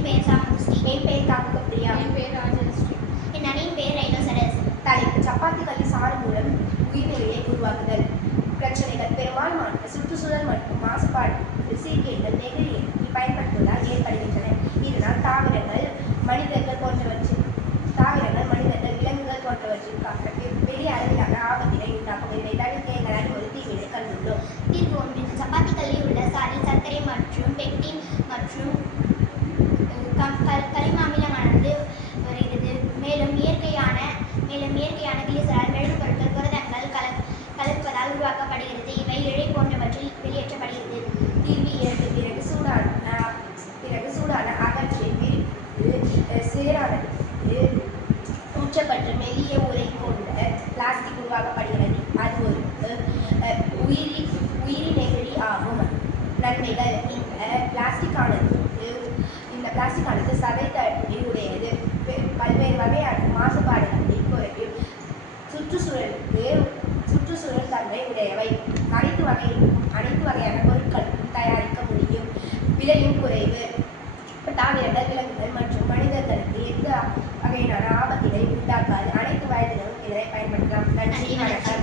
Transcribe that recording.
என் பெயர் சாமுஸ்ரீ. என் பெயர் தாக்குக பிரியா. என் பெயர் ராஜஸ்ரீ. என் அணியின் பெயர் ரைனோசரஸ். தலைப்பு சப்பாத்தி கல்வி சாறு மூலம் உயிர்நிலையை உருவாக்குதல். பிரச்சனைகள் பெரும்பாலான சுற்றுச்சூழல் மற்றும் மாசுபாடு சீர்கேடுகள் நெகிழியை பயன்படுத்துவதால் ஏற்படுகின்றன. இதனால் தாவரங்கள் மனிதர்கள், விலங்குகள் போன்றவற்றிற்காக பெரிய அளவிலான ஆபத்தினை உண்டாக்கும். இதனை தடுக்க எங்கள் அறிவுரை தீவினை கண்டுள்ளோம். தீர்வு ஒன்று. சப்பாத்தி கல்லில் உள்ள சாறில் சர்க்கரை மற்றும் பெக்டின் மற்றும் கரிம அமிலமானது வருகிறது. மேலும் இயற்கையான கிளிசரால் மெழுகு பொருட்கள் புரதங்கள் கலப்பதால் உருவாக்கப்படுகிறது. இவை இழை போன்றவற்றில் வெளியேற்றப்படுகிறது. தீர்வு 2. பிறகு சூடான அகற்றியை விரித்து சேரானது ஊற்றப்பட்டு மெல்லிய உரை கொண்ட பிளாஸ்டிக் உருவாக்கப்படுகிறது. அது ஒரு உயிரி நெகிழி ஆகும். நன்மைகள். இந்த பிளாஸ்டிக்கானது சதைத்தன்மை உடையது. பல்வேறு வகையான மாசுபாடுகளை குறைக்கும். சுற்றுச்சூழல் தன்மை உடையவை. அனைத்து வகையான பொருட்களும் தயாரிக்க முடியும். விலையும் குறைவு. தாவரங்கள், விலங்குகள் மற்றும் மனிதர்களுக்கு எந்த வகையான ஆபத்தினை உண்டாக்காது. அனைத்து வயதிலும் இதனை பயன்படுத்தலாம். நன்றி, வணக்கம்.